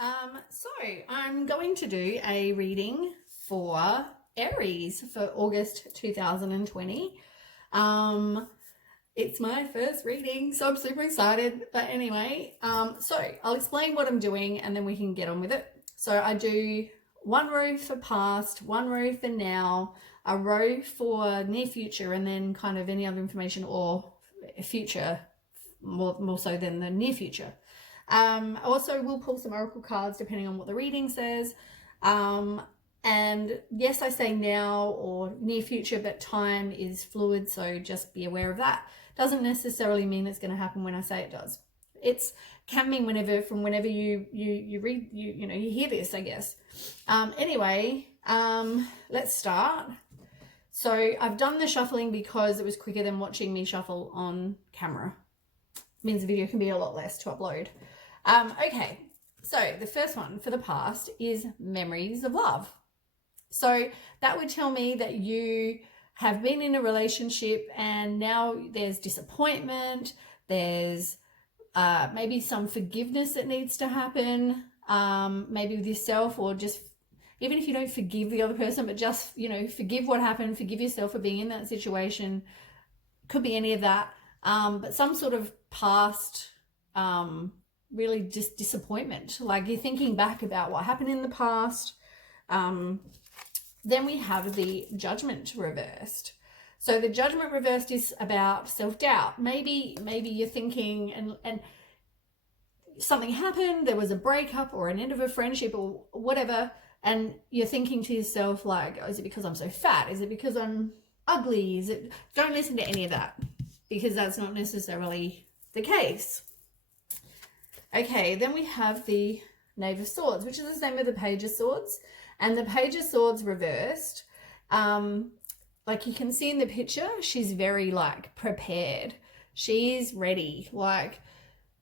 So I'm going to do a reading for Aries for August 2020. It's my first reading, so I'm super excited. But anyway, so I'll explain what I'm doing and then we can get on with it. So I do one row for past, one row for now, a row for near future, and then kind of any other information or future, more so than the near future. Also, we'll pull some oracle cards depending on what the reading says. And yes, I say now or near future, but time is fluid, so just be aware of that. Doesn't necessarily mean it's going to happen when I say it does. It's can mean whenever you read you hear this, I guess. Anyway, let's start. So I've done the shuffling because it was quicker than watching me shuffle on camera. It means the video can be a lot less to upload. Okay, so the first one for the past is memories of love. So that would tell me that you have been in a relationship and now there's disappointment, there's maybe some forgiveness that needs to happen, maybe with yourself, or just even if you don't forgive the other person, but just, forgive what happened, forgive yourself for being in that situation. Could be any of that, but some sort of past really just disappointment, like you're thinking back about what happened in the past. Then we have the judgment reversed. So the judgment reversed is about self-doubt. Maybe you're thinking and something happened, there was a breakup or an end of a friendship or whatever, and you're thinking to yourself like, oh, is it because I'm so fat? Is it because I'm ugly? Don't listen to any of that, because that's not necessarily the case. Okay, then we have the Knave of Swords, which is the same with the Page of Swords. And the Page of Swords reversed, like you can see in the picture, she's very like prepared. She's ready. Like,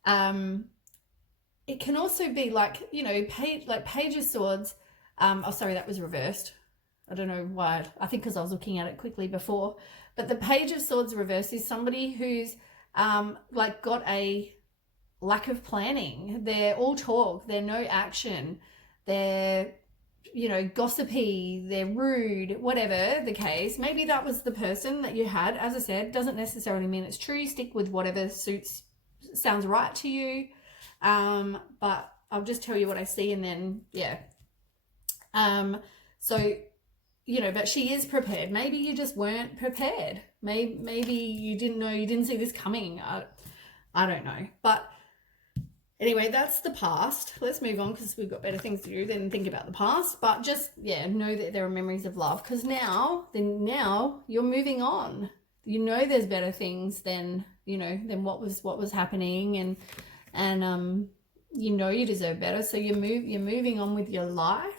it can also be like, Page of Swords. Oh, sorry, that was reversed. I don't know why. I think because I was looking at it quickly before. But the Page of Swords reversed is somebody who's got a lack of planning. They're all talk, they're no action, they're gossipy, they're rude, whatever the case. Maybe that was the person that you had. As I said, doesn't necessarily mean it's true. Stick with whatever sounds right to you. But I'll just tell you what I see, and then but she is prepared. Maybe you just weren't prepared. Maybe you didn't know, you didn't see this coming. I don't know. But anyway, that's the past. Let's move on, because we've got better things to do than think about the past. But just, know that there are memories of love, because now you're moving on. There's better things than what was happening, and you deserve better. So you're moving on with your life.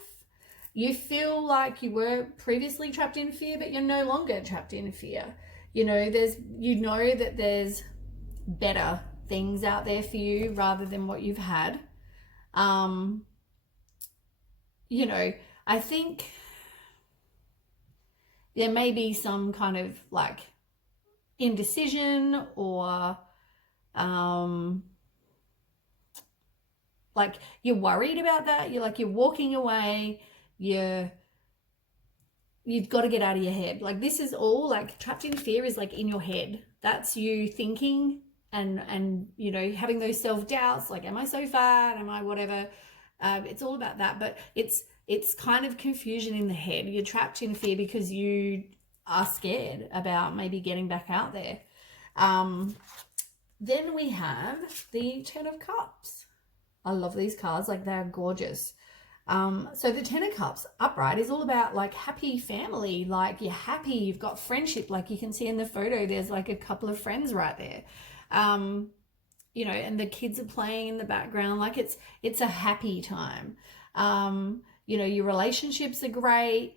You feel like you were previously trapped in fear, but you're no longer trapped in fear. That there's better things out there for you rather than what you've had. I think there may be some kind of like indecision, or like you're worried about that. You're walking away. You've got to get out of your head. Like, this is all like trapped in fear is like in your head. That's you thinking and having those self-doubts, like, am I so fat? Am I whatever? It's all about that. But it's kind of confusion in the head. You're trapped in fear because you are scared about maybe getting back out there. Then we have the Ten of Cups. I love these cards. Like, they're gorgeous. So the Ten of Cups upright is all about like happy family. Like, you're happy, you've got friendship. Like you can see in the photo, there's like a couple of friends right there. And the kids are playing in the background. Like, it's a happy time. Your relationships are great.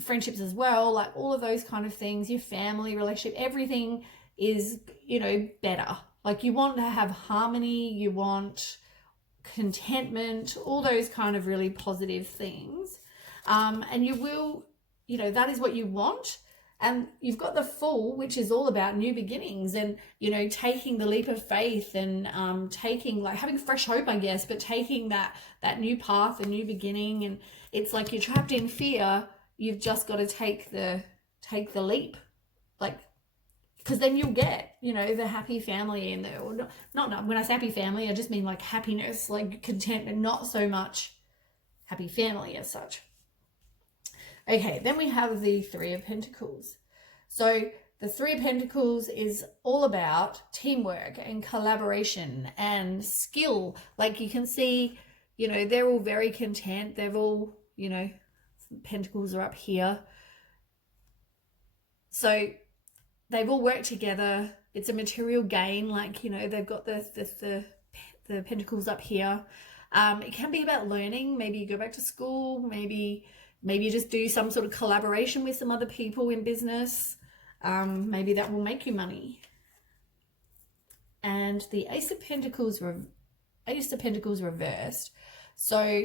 Friendships as well. Like, all of those kind of things, your family relationship, everything is, better. Like, you want to have harmony, you want contentment, all those kind of really positive things. And you will, that is what you want. And you've got the Fool, which is all about new beginnings and, you know, taking the leap of faith and taking, like, having fresh hope, I guess, but taking that new path, a new beginning. And it's like you're trapped in fear. You've just got to take the leap, like, because then you'll get, you know, the happy family and the, or not when I say happy family, I just mean like happiness, like contentment, not so much happy family as such. Okay, then we have the Three of Pentacles. So the Three of Pentacles is all about teamwork and collaboration and skill. Like you can see, you know, they're all very content. They've all, you know, pentacles are up here. So they've all worked together. It's a material gain. Like, you know, they've got the pentacles up here. It can be about learning. Maybe you go back to school. Maybe you just do some sort of collaboration with some other people in business. Maybe that will make you money. And the Ace of Pentacles reversed. So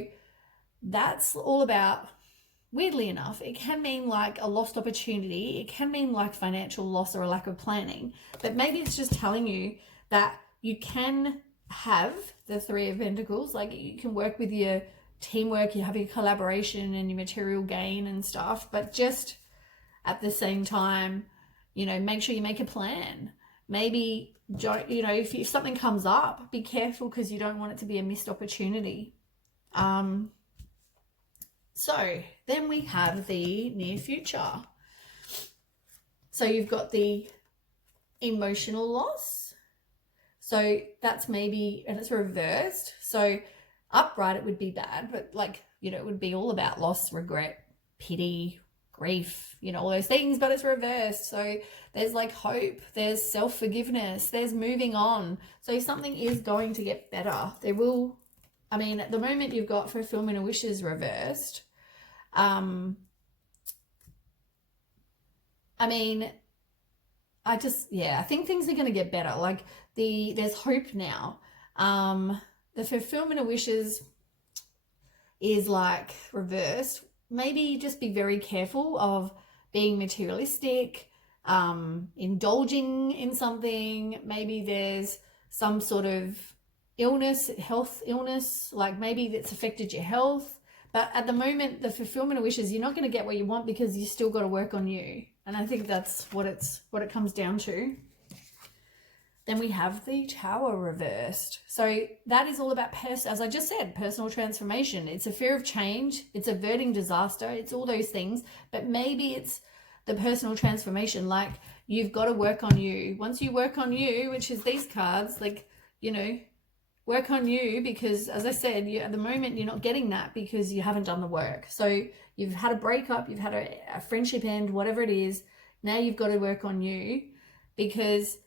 that's all about, weirdly enough, it can mean like a lost opportunity. It can mean like financial loss or a lack of planning. But maybe it's just telling you that you can have the Three of Pentacles. Like you can work with your teamwork, you have your collaboration and your material gain and stuff. But just at the same time, you know, make sure you make a plan. Maybe, you know, if something comes up, be careful because you don't want it to be a missed opportunity. So then we have the near future. So you've got the emotional loss. So that's maybe, and it's reversed. So upright, it would be bad, but like, you know, it would be all about loss, regret, pity, grief, you know, all those things, but it's reversed. So there's like hope, there's self-forgiveness, there's moving on. So something is going to get better. There will, I mean, at the moment you've got fulfillment of wishes reversed. I mean, I think things are going to get better. Like there's hope now. The fulfillment of wishes is like reversed. Maybe just be very careful of being materialistic, indulging in something. Maybe there's some sort of health illness, like maybe that's affected your health. But at the moment, the fulfillment of wishes, you're not going to get what you want because you still got to work on you. And I think that's what it comes down to. Then we have the Tower reversed. So that is all about, as I just said, personal transformation. It's a fear of change. It's averting disaster. It's all those things. But maybe it's the personal transformation. Like you've got to work on you. Once you work on you, which is these cards, like, you know, work on you, because as I said, at the moment you're not getting that because you haven't done the work. So you've had a breakup, you've had a friendship end, whatever it is. Now you've got to work on you because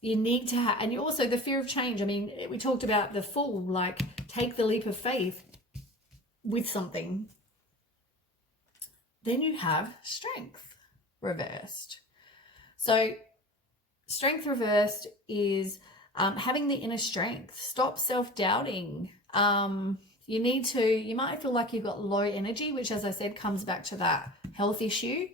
you need to have, and you also the fear of change. I mean, we talked about the Fool, like take the leap of faith with something. Then you have Strength reversed. So Strength reversed is having the inner strength. Stop self-doubting. You might feel like you've got low energy, which, as I said, comes back to that health issue.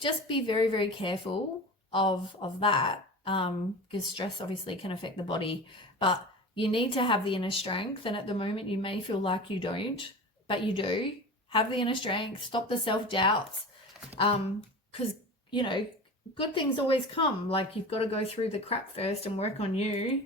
Just be very, very careful of that, because stress obviously can affect the body, but you need to have the inner strength. And at the moment you may feel like you don't, but you do. Have the inner strength. Stop the self-doubts, because, you know, good things always come. Like you've got to go through the crap first and work on you.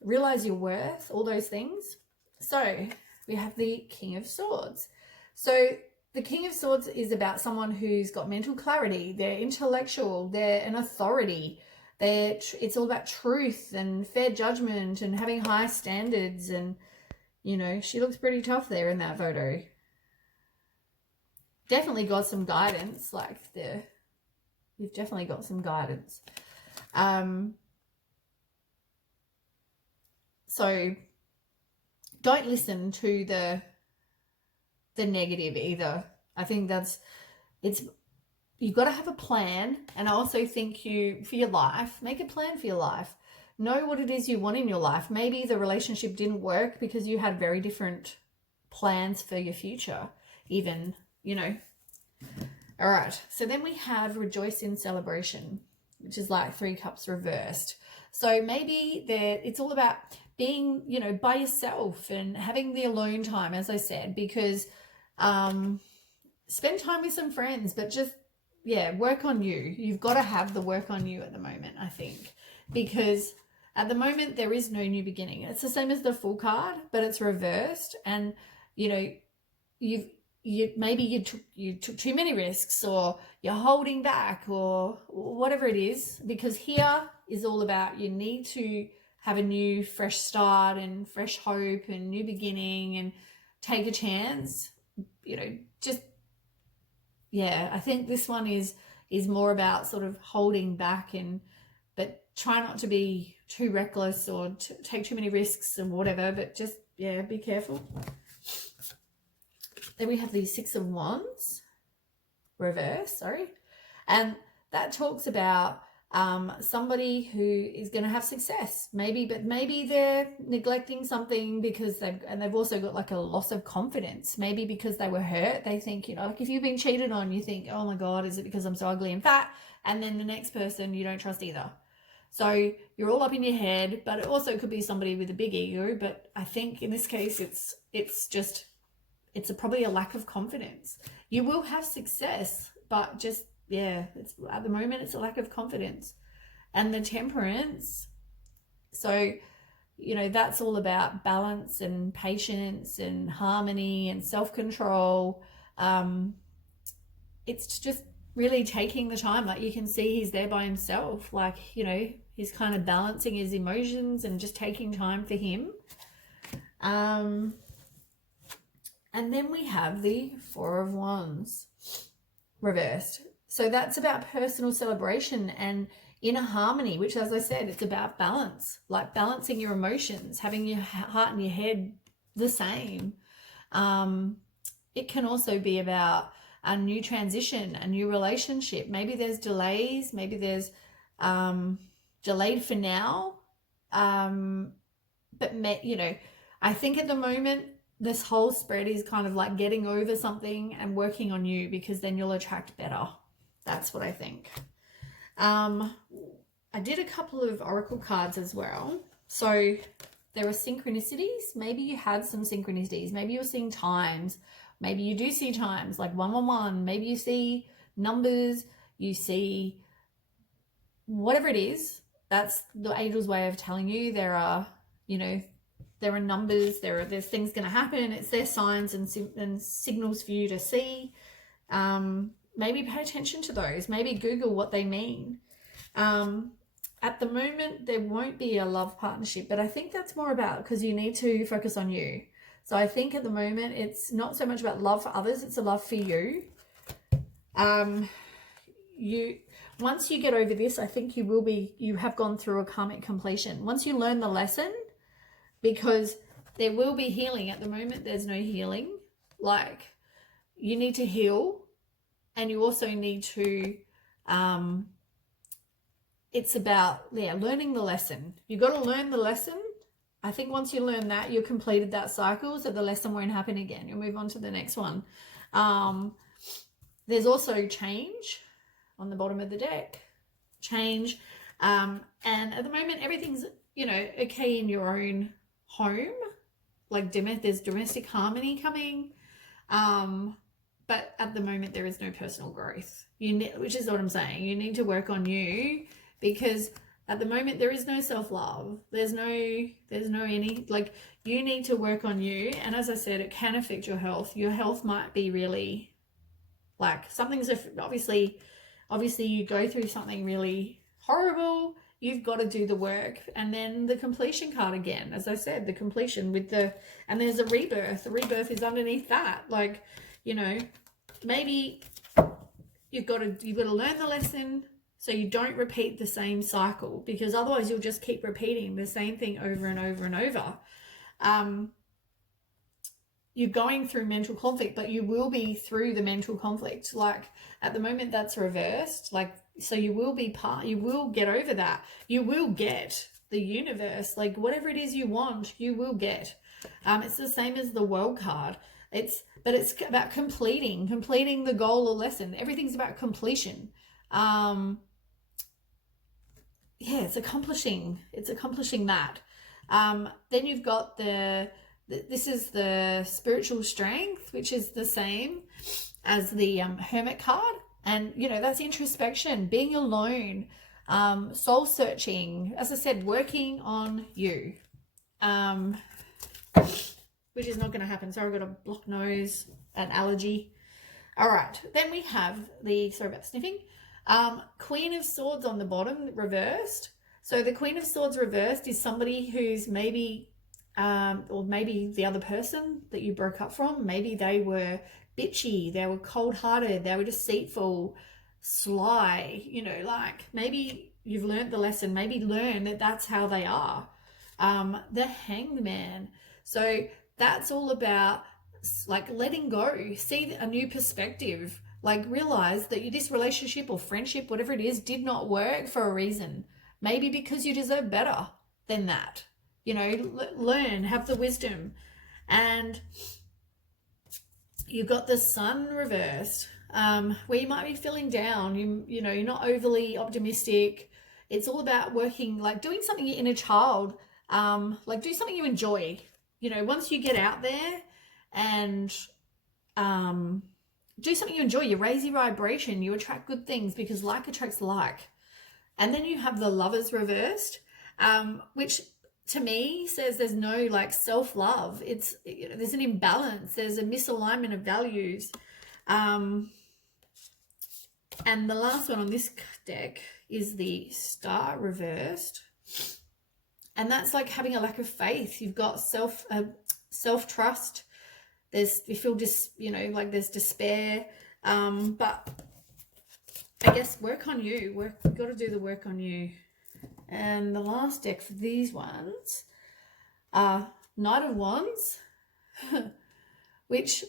Realize your worth, all those things. So we have the King of Swords. So the King of Swords is about someone who's got mental clarity. They're intellectual. They're an authority. It's all about truth and fair judgment and having high standards. And, you know, she looks pretty tough there in that photo. Definitely got some guidance. Like you've definitely got some guidance. So don't listen to the negative either. I think you've got to have a plan. And I also think for your life, make a plan for your life. Know what it is you want in your life. Maybe the relationship didn't work because you had very different plans for your future. Even, you know. All right, so then we have rejoice in celebration, which is like 3 cups reversed. So maybe it's all about being, you know, by yourself and having the alone time, as I said, because spend time with some friends, but just, yeah, work on you. You've got to have the work on you at the moment, I think, because at the moment there is no new beginning. It's the same as the Fool card, but it's reversed, and you know, maybe you took too many risks, or you're holding back, or whatever it is, because here is all about you need to have a new fresh start and fresh hope and new beginning and take a chance, you know, just, yeah, I think this one is more about sort of holding back, but try not to be too reckless or take too many risks and whatever, but just, yeah, be careful. Then we have the 6 of Wands, reverse, sorry. And that talks about somebody who is going to have success, but maybe they're neglecting something because they've also got like a loss of confidence, maybe because they were hurt. They think, you know, like if you've been cheated on, you think, oh my God, is it because I'm so ugly and fat? And then the next person you don't trust either. So you're all up in your head, but it also could be somebody with a big ego. But I think in this case, it's probably a lack of confidence. You will have success, but just, yeah, at the moment it's a lack of confidence. And the Temperance, so, you know, that's all about balance and patience and harmony and self-control. It's just really taking the time. Like you can see he's there by himself, like, you know, he's kind of balancing his emotions and just taking time for him. And then we have the 4 of Wands reversed. So that's about personal celebration and inner harmony, which, as I said, it's about balance, like balancing your emotions, having your heart and your head the same. It can also be about a new transition, a new relationship. Maybe there's delays, maybe there's delayed for now. But, you know, I think at the moment, this whole spread is kind of like getting over something and working on you, because then you'll attract better. That's what I think. I did a couple of oracle cards as well. So there are synchronicities. Maybe you had some synchronicities. Maybe you're seeing times. Maybe you do see times like 111. Maybe you see numbers. You see whatever it is. That's the angel's way of telling you there are, you know, there are numbers, there's things going to happen. It's their signs and signals for you to see. Maybe pay attention to those. Maybe Google what they mean. At the moment, there won't be a love partnership, but I think that's more about because you need to focus on you. So I think at the moment, it's not so much about love for others, it's a love for you. Once you get over this, I think you have gone through a karmic completion. Once you learn the lesson, because there will be healing. At the moment, there's no healing. Like, you need to heal, and you also need to, it's about, learning the lesson. You got to learn the lesson. I think once you learn that, you've completed that cycle, so the lesson won't happen again. You'll move on to the next one. There's also change on the bottom of the deck. Change. And at the moment, everything's, you know, okay in your own home. Like there's domestic harmony coming. But at the moment, there is no personal growth. Which is what I'm saying. You need to work on you, because at the moment there is no self-love. There's no any, like, you need to work on you. And as I said, it can affect your health. Your health might be really, like, something's obviously you go through something really horrible. You've got to do the work. And then the completion card again, as I said, the completion and there's a rebirth. The rebirth is underneath that. Like, you know, maybe you've got to learn the lesson so you don't repeat the same cycle, because otherwise you'll just keep repeating the same thing over and over and over. You're going through mental conflict, but you will be through the mental conflict. Like, at the moment, that's reversed. Like, so you will get over that. You will get the universe, like whatever it is you want, you will get. It's the same as the World card. But it's about completing the goal or lesson. Everything's about completion. Yeah, it's accomplishing that. Then you've got this is the spiritual strength, which is the same as the hermit card. And, you know, that's introspection, being alone, soul searching, as I said, working on you, which is not going to happen. So I've got a blocked nose, an allergy. All right. Then we have sorry about sniffing, Queen of Swords on the bottom, reversed. So the Queen of Swords reversed is somebody who's maybe, or maybe the other person that you broke up from, maybe they were bitchy, they were cold-hearted, they were deceitful, sly, you know, like maybe you've learned the lesson, maybe learn that that's how they are. The Hanged Man. So that's all about like letting go, see a new perspective, like realize that this relationship or friendship, whatever it is, did not work for a reason. Maybe because you deserve better than that. You know, learn, have the wisdom. And you've got the Sun reversed, where you might be feeling down. You know, you're not overly optimistic. It's all about working, like doing something your inner child, like do something you enjoy. You know, once you get out there and do something you enjoy, you raise your vibration, you attract good things, because like attracts like. And then you have the Lovers reversed, which to me says there's no like self-love. It's, you know, there's an imbalance, there's a misalignment of values. And the last one on this deck is the Star reversed. And that's like having a lack of faith. You've got self-trust. You feel you know, like there's despair. But I guess work on you. You've got to do the work on you. And the last deck for these ones are Knight of Wands, which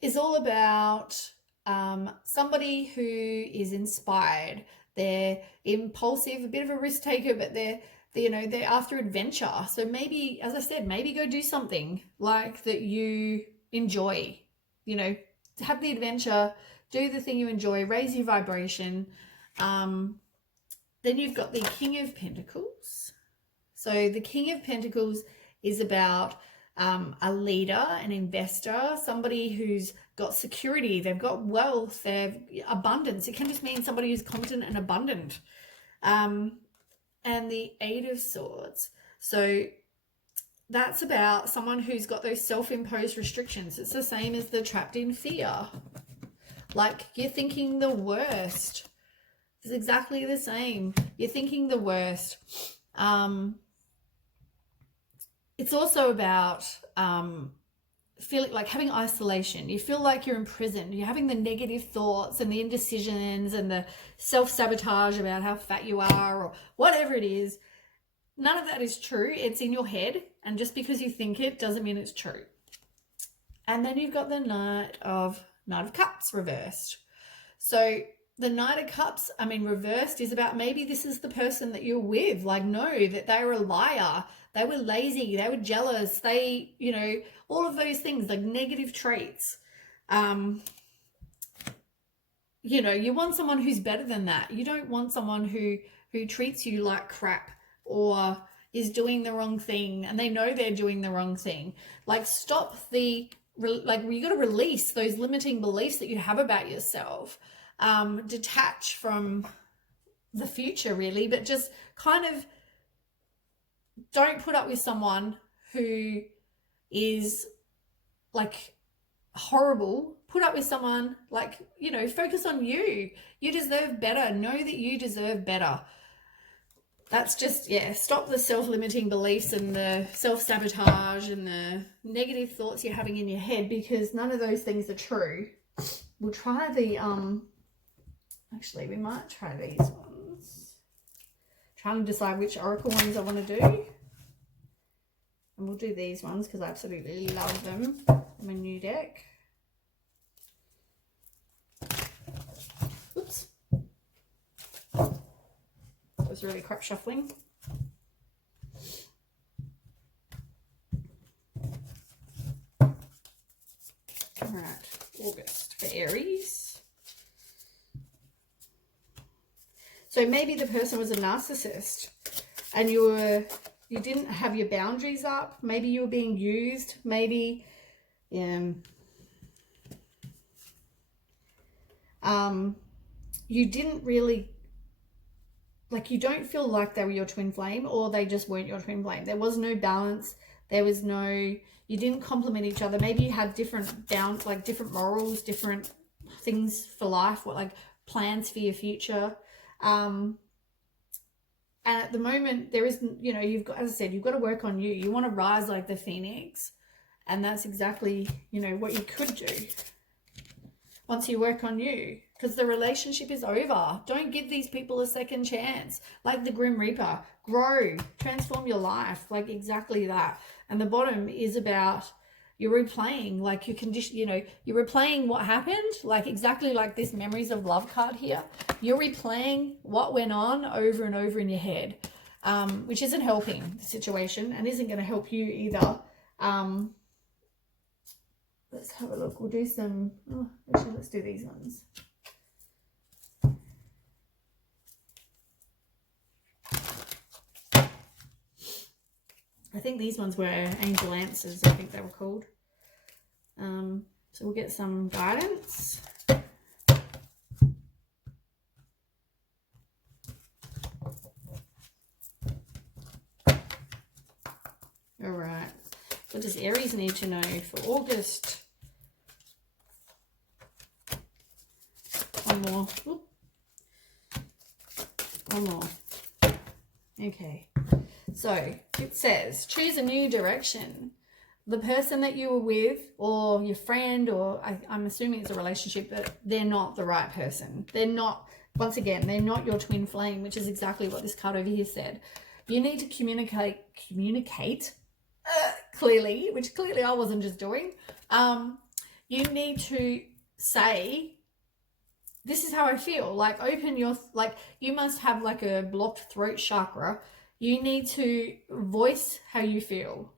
is all about somebody who is inspired. They're impulsive, a bit of a risk taker, but they're after adventure. So maybe, as I said, maybe go do something like that you enjoy. You know, have the adventure, do the thing you enjoy, raise your vibration. Then you've got the King of Pentacles. So the King of Pentacles is about a leader, an investor, somebody who's got security, they've got wealth, they've abundance. It can just mean somebody who's confident and abundant. And the Eight of Swords. So that's about someone who's got those self-imposed restrictions. It's the same as the trapped in fear. Like you're thinking the worst. It's exactly the same. You're thinking the worst. It's also about feeling like having isolation. You feel like you're imprisoned. You're having the negative thoughts and the indecisions and the self-sabotage about how fat you are or whatever it is. None of that is true. It's in your head. And just because you think it doesn't mean it's true. And then you've got the Knight of Cups reversed. So the Knight of Cups, I mean, reversed is about maybe this is the person that you're with. Like, know that they were a liar. They were lazy. They were jealous. They, you know, all of those things, like negative traits. You know, you want someone who's better than that. You don't want someone who treats you like crap or is doing the wrong thing and they know they're doing the wrong thing. Like, stop you got to release those limiting beliefs that you have about yourself. Detach from the future, really, but just kind of don't put up with someone who is like horrible. Put up with someone like, you know, focus on you. You deserve better. Know that you deserve better. That's just, yeah, stop the self-limiting beliefs and the self-sabotage and the negative thoughts you're having in your head, because none of those things are true. We'll try the, actually, we might try these ones. Trying to decide which oracle ones I want to do. And we'll do these ones because I absolutely love them. My new deck. Oops. That was really crap shuffling. August for Aries. So maybe the person was a narcissist and you didn't have your boundaries up. Maybe you were being used. Maybe you didn't really, like, you don't feel like they were your twin flame, or they just weren't your twin flame. There was no balance. There was no, you didn't complement each other. Maybe you had different different morals, different things for life, like plans for your future. And at the moment there is, you've got, as I said, you've got to work on you. You want to rise like the phoenix. And that's exactly, what you could do once you work on you, because the relationship is over. Don't give these people a second chance. Like the Grim Reaper, grow, transform your life, like exactly that. And the bottom is about you're replaying, like your condition, you're replaying what happened, like exactly like this memories of love card here. You're replaying what went on over and over in your head, which isn't helping the situation and isn't going to help you either. Let's have a look. We'll do some, actually, let's do these ones. I think these ones were angel answers, I think they were called. So we'll get some guidance. All right. What does Aries need to know for August? One more. Oop. One more. Okay. So it says, choose a new direction. The person that you were with, or your friend, or I'm assuming it's a relationship, but they're not the right person. They're not, once again, they're not your twin flame, which is exactly what this card over here said. You need to communicate clearly, which clearly I wasn't just doing. You need to say, this is how I feel. Like, open your, like, you must have like a blocked throat chakra. You need to voice how you feel.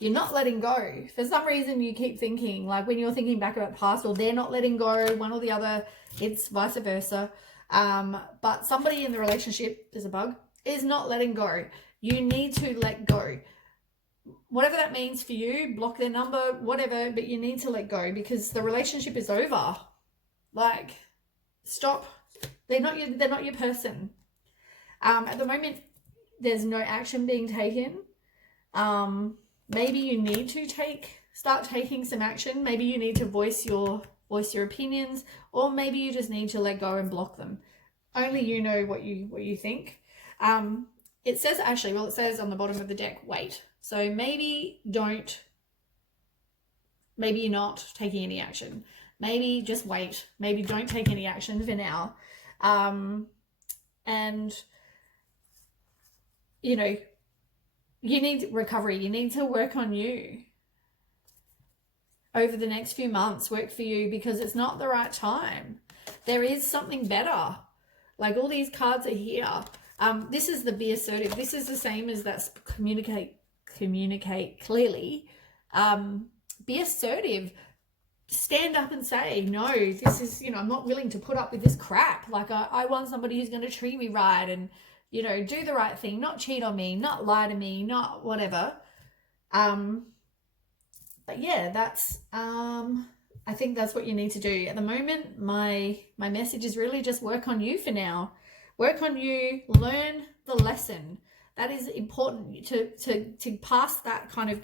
You're not letting go. For some reason, you keep thinking, like when you're thinking back about the past, or they're not letting go, one or the other, it's vice versa. But somebody in the relationship, there's a bug, is not letting go. You need to let go. Whatever that means for you, block their number, whatever, but you need to let go because the relationship is over. Like, stop. They're not your person. At the moment, there's no action being taken. Maybe you need to start taking some action. Maybe you need to voice your opinions, or maybe you just need to let go and block them. Only you know what you think. It says actually, well, it says on the bottom of the deck, wait. So maybe you're not taking any action. Maybe just wait. Maybe don't take any action for now. And you need recovery. You need to work on you over the next few months. Work for you, because it's not the right time. There is something better. Like, all these cards are here. This is the be assertive. This is the same as that communicate clearly. Be assertive. Stand up and say, no, this is, I'm not willing to put up with this crap. Like, I want somebody who's going to treat me right and, do the right thing, not cheat on me, not lie to me, not whatever. But yeah, that's, I think that's what you need to do. At the moment, my message is really just work on you for now. Work on you, learn the lesson. That is important to pass that kind of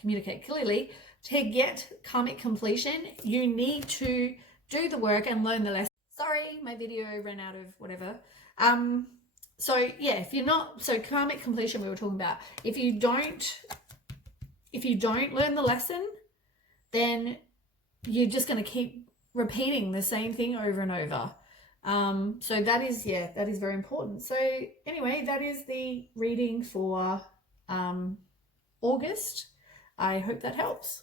communicate clearly. To get karmic completion, you need to do the work and learn the lesson. Sorry, my video ran out of whatever. So yeah, if you're not, so karmic completion we were talking about. If you don't learn the lesson, then you're just going to keep repeating the same thing over and over. So that is very important. So anyway, that is the reading for August. I hope that helps.